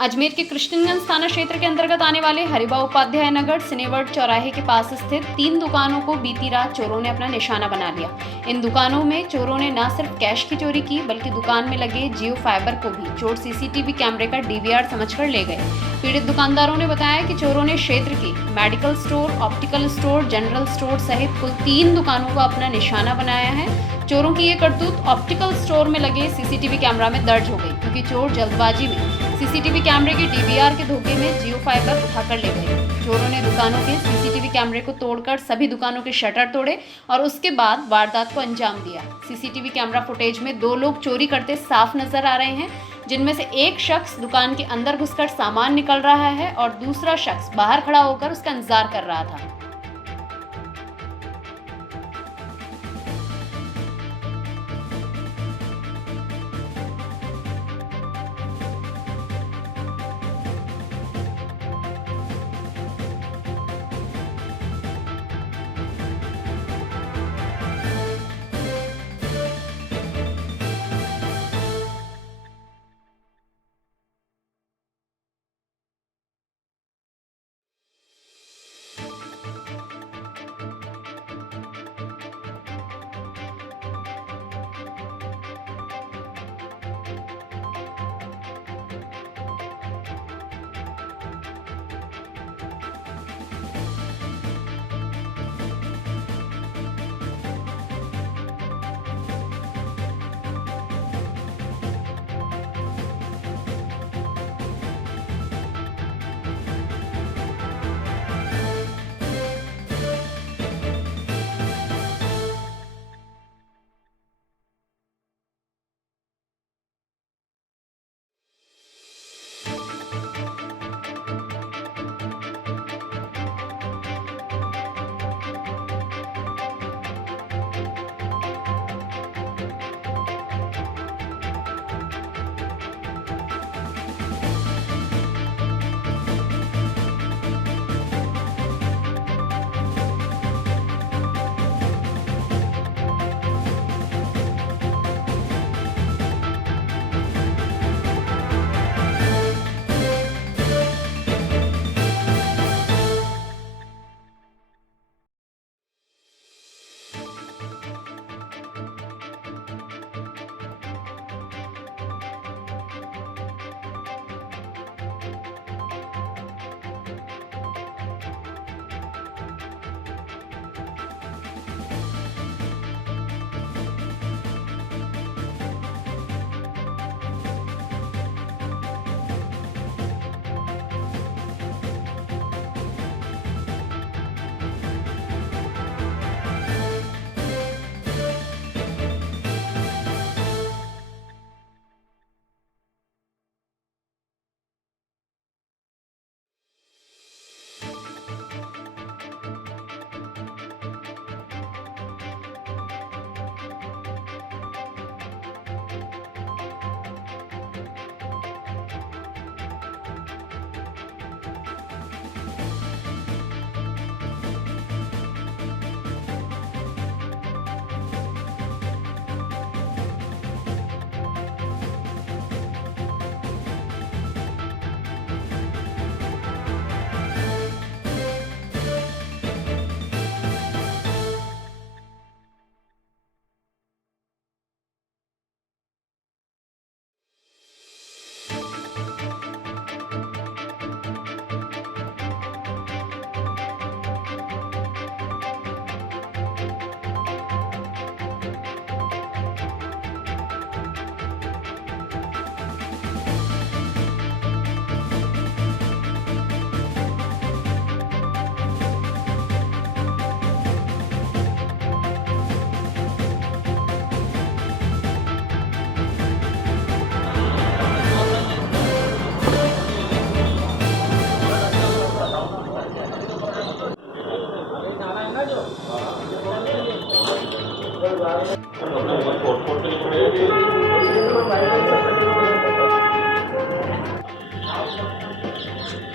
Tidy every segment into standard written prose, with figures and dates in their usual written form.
अजमेर के कृष्णगंज थाना क्षेत्र के अंतर्गत आने वाले हरिभा उपाध्याय नगर सिनेवर्ड चौराहे के पास स्थित 3 दुकानों को बीती रात चोरों ने अपना निशाना बना लिया। इन दुकानों में चोरों ने न सिर्फ कैश की चोरी की बल्कि दुकान में लगे जियो फाइबर को भी चोर सीसीटीवी कैमरे का डीवीआर समझकर ले गए। पीड़ित दुकानदारों ने बताया कि चोरों ने क्षेत्र की medical store, optical store, general store सहित कुल 3 दुकानों को अपना निशाना बनाया है। चोरों की ये करतूत ऑप्टिकल स्टोर में लगे सीसीटीवी कैमरा में दर्ज हो गई, क्योंकि चोर जल्दबाजी में सीसीटीवी कैमरे के डीवीआर के धोखे में जियो फाइबर उठाकर ले गए। चोरों ने दुकानों के सीसीटीवी कैमरे को तोड़कर सभी दुकानों के शटर तोड़े और उसके बाद वारदात को अंजाम दिया। सीसीटीवी कैमरा फुटेज में 2 लोग चोरी करते साफ नजर आ रहे हैं, जिनमें से एक शख्स दुकान के अंदर घुसकर सामान निकल रहा है और दूसरा शख्स बाहर खड़ा होकर उसका इंतजार कर रहा था।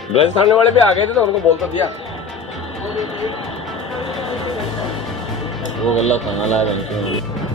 ब्रज थाने वाले भी आ गए थे तो उनको बोल तो दिया। वो गल्ला खाना लाया